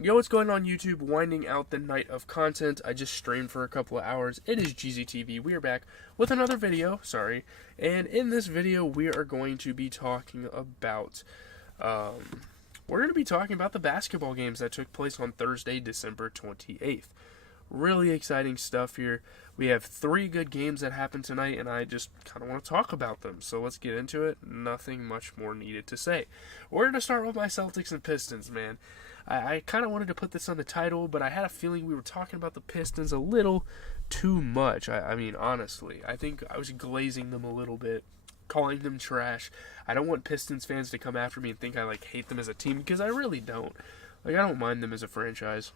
Yo, what's going on YouTube? Winding out the night of content. I just streamed for a couple of hours. It is GZTV. We are back with another video, and in this video we are going to be talking about, the basketball games that took place on Thursday, December 28th. Really exciting stuff here. We have 3 good games that happened tonight, and I just kind of want to talk about them. So let's get into it. Nothing much more needed to say. We're going to start with my Celtics and Pistons, man. I kind of wanted to put this on the title, but I had a feeling we were talking about the Pistons a little too much. I mean, honestly, I think I was glazing them a little bit, calling them trash. I don't want Pistons fans to come after me and think I hate them as a team, because I really don't. I don't mind them as a franchise.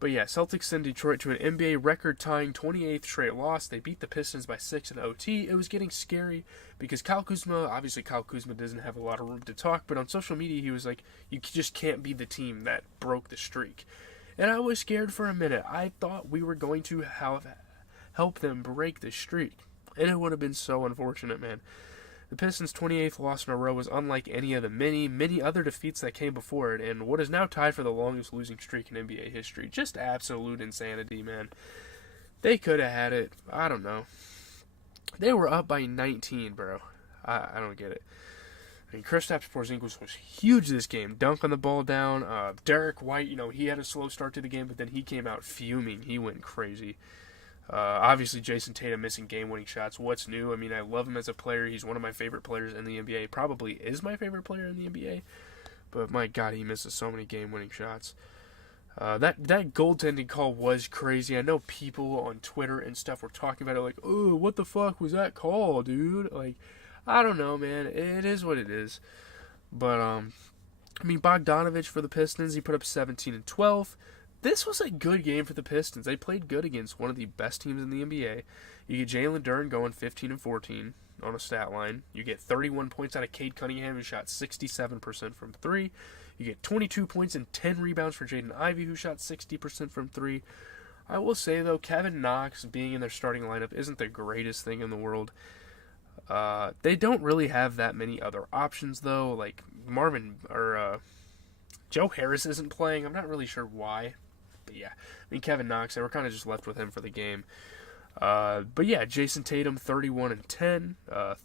But yeah, Celtics send Detroit to an NBA record-tying 28th straight loss. They beat the Pistons by 6 in OT. It was getting scary because Kyle Kuzma doesn't have a lot of room to talk, but on social media he was like, you just can't be the team that broke the streak. And I was scared for a minute. I thought we were going to help them break the streak. And it would have been so unfortunate, man. The Pistons' 28th loss in a row was unlike any of the many other defeats that came before it, and what is now tied for the longest losing streak in NBA history. Just absolute insanity, man. They could have had it. I don't know. They were up by 19, bro. I don't get it. I mean, Kristaps Porzingis was huge this game. Dunking the ball down. Derek White, he had a slow start to the game, but then he came out fuming. He went crazy. Obviously, Jason Tatum missing game-winning shots. What's new? I mean, I love him as a player. He's one of my favorite players in the NBA. Probably is my favorite player in the NBA. But my God, he misses so many game-winning shots. That goaltending call was crazy. I know people on Twitter and stuff were talking about it like, oh, what the fuck was that call, dude? I don't know, man. It is what it is. But, Bogdanovich for the Pistons, he put up 17 and 12. This was a good game for the Pistons. They played good against one of the best teams in the NBA. You get Jalen Duren going 15 and 14 on a stat line. You get 31 points out of Cade Cunningham, who shot 67% from 3. You get 22 points and 10 rebounds for Jaden Ivey, who shot 60% from 3. I will say, though, Kevin Knox being in their starting lineup isn't the greatest thing in the world. They don't really have that many other options, though. Joe Harris isn't playing. I'm not really sure why. But yeah, Kevin Knox, they were kind of just left with him for the game. But yeah, Jason Tatum, 31 and 10.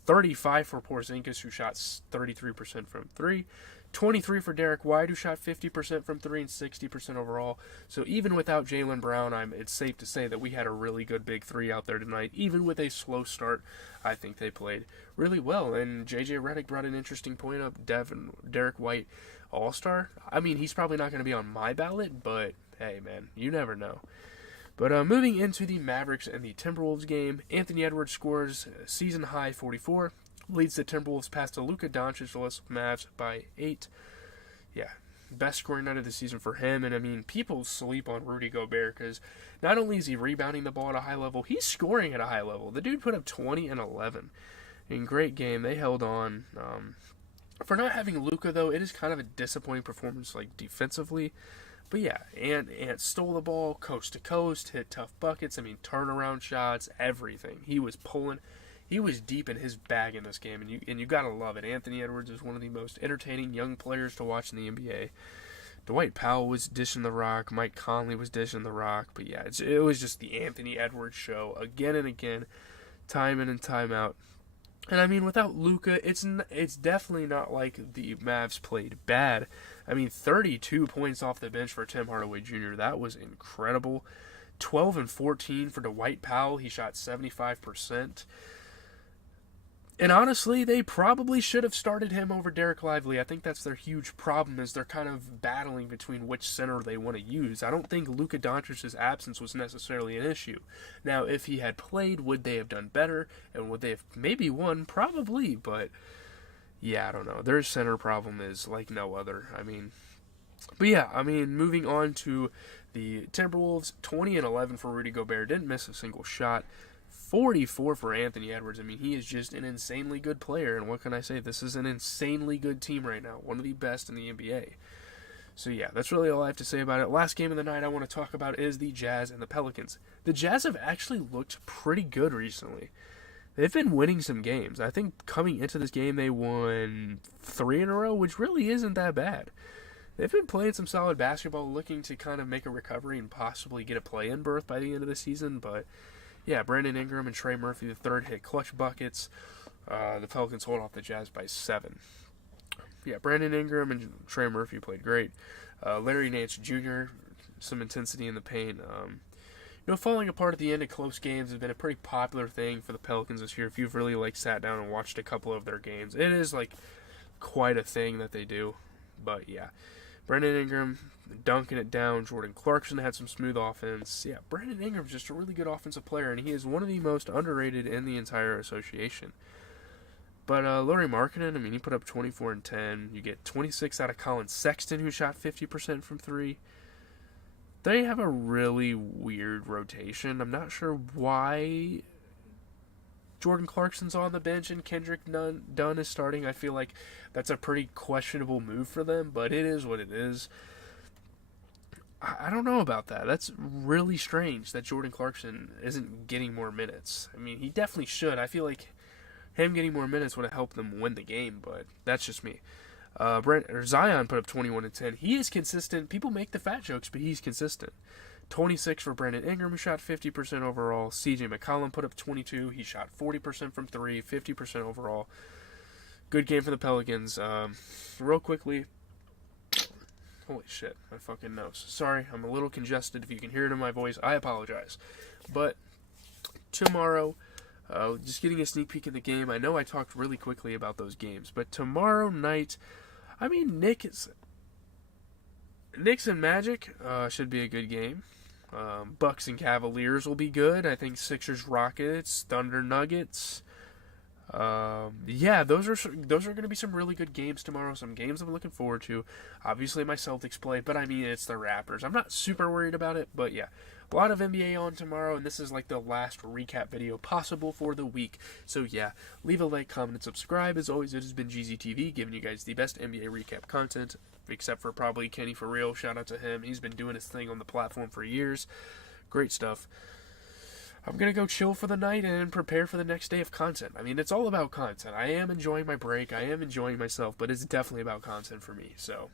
35 for Porzingis, who shot 33% from 3. 23 for Derek White, who shot 50% from 3 and 60% overall. So even without Jaylen Brown, it's safe to say that we had a really good big 3 out there tonight. Even with a slow start, I think they played really well. And JJ Redick brought an interesting point up. Derek White, All-Star. He's probably not going to be on my ballot, but hey, man, you never know. But moving into the Mavericks and the Timberwolves game, Anthony Edwards scores season-high 44, leads the Timberwolves past the Luka Doncic Mavs by 8. Yeah, best scoring night of the season for him. And, people sleep on Rudy Gobert because not only is he rebounding the ball at a high level, he's scoring at a high level. The dude put up 20 and 11. Great game. They held on. For not having Luka, though, it is kind of a disappointing performance, defensively. But yeah, Ant stole the ball coast to coast, hit tough buckets, turnaround shots, everything. He was pulling. He was deep in his bag in this game, and you gotta love it. Anthony Edwards is one of the most entertaining young players to watch in the NBA. Dwight Powell was dishing the rock. Mike Conley was dishing the rock. But yeah, it was just the Anthony Edwards show again and again, time in and time out. And without Luka, it's definitely not like the Mavs played bad. 32 points off the bench for Tim Hardaway Jr. That was incredible. 12 and 14 for Dwight Powell. He shot 75%. And honestly, they probably should have started him over Derek Lively. I think that's their huge problem, is they're kind of battling between which center they want to use. I don't think Luka Doncic's absence was necessarily an issue. Now, if he had played, would they have done better? And would they have maybe won? Probably, but yeah, I don't know. Their center problem is like no other. But yeah, moving on to the Timberwolves, 20 and 11 for Rudy Gobert. Didn't miss a single shot. 44 for Anthony Edwards. He is just an insanely good player, and what can I say? This is an insanely good team right now. One of the best in the NBA. So yeah, that's really all I have to say about it. Last game of the night I want to talk about is the Jazz and the Pelicans. The Jazz have actually looked pretty good recently. They've been winning some games. I think coming into this game they won 3 in a row, which really isn't that bad. they've been playing some solid basketball, looking to kind of make a recovery and possibly get a play-in berth by the end of the season. But yeah, Brandon Ingram and Trey Murphy, the third, hit clutch buckets. The Pelicans hold off the Jazz by 7. Yeah, Brandon Ingram and Trey Murphy played great. Larry Nance Jr., some intensity in the paint. Falling apart at the end of close games has been a pretty popular thing for the Pelicans this year. If you've really sat down and watched a couple of their games, it is quite a thing that they do. But yeah, Brandon Ingram dunking it down. Jordan Clarkson had some smooth offense. Yeah, Brandon Ingram's just a really good offensive player, and he is one of the most underrated in the entire association. But Lauri Markkanen, he put up 24 and 10. You get 26 out of Colin Sexton, who shot 50% from 3. They have a really weird rotation. I'm not sure why Jordan Clarkson's on the bench and Kendrick Dunn is starting. I feel like that's a pretty questionable move for them, but it is what it is. I don't know about that. That's really strange that Jordan Clarkson isn't getting more minutes. He definitely should. I feel like him getting more minutes would have helped them win the game, but that's just me. Zion put up 21 and 10. He is consistent. People make the fat jokes, but he's consistent. 26 for Brandon Ingram, who shot 50% overall. CJ McCollum put up 22. He shot 40% from 3, 50% overall. Good game for the Pelicans. Real quickly. Holy shit, my fucking nose. Sorry, I'm a little congested. If you can hear it in my voice, I apologize. But tomorrow, just getting a sneak peek in the game. I know I talked really quickly about those games, but tomorrow night, Knicks and Magic should be a good game. Bucks and Cavaliers will be good. I think Sixers, Rockets, Thunder, Nuggets. Those are going to be some really good games tomorrow. Some games I'm looking forward to. Obviously, my Celtics play, but it's the Raptors. I'm not super worried about it, but yeah. A lot of NBA on tomorrow, and this is the last recap video possible for the week. So yeah, leave a like, comment, and subscribe. As always, it has been GZTV, giving you guys the best NBA recap content, except for probably Kenny For Real. Shout out to him. He's been doing his thing on the platform for years. Great stuff. I'm going to go chill for the night and prepare for the next day of content. It's all about content. I am enjoying my break. I am enjoying myself, but it's definitely about content for me. So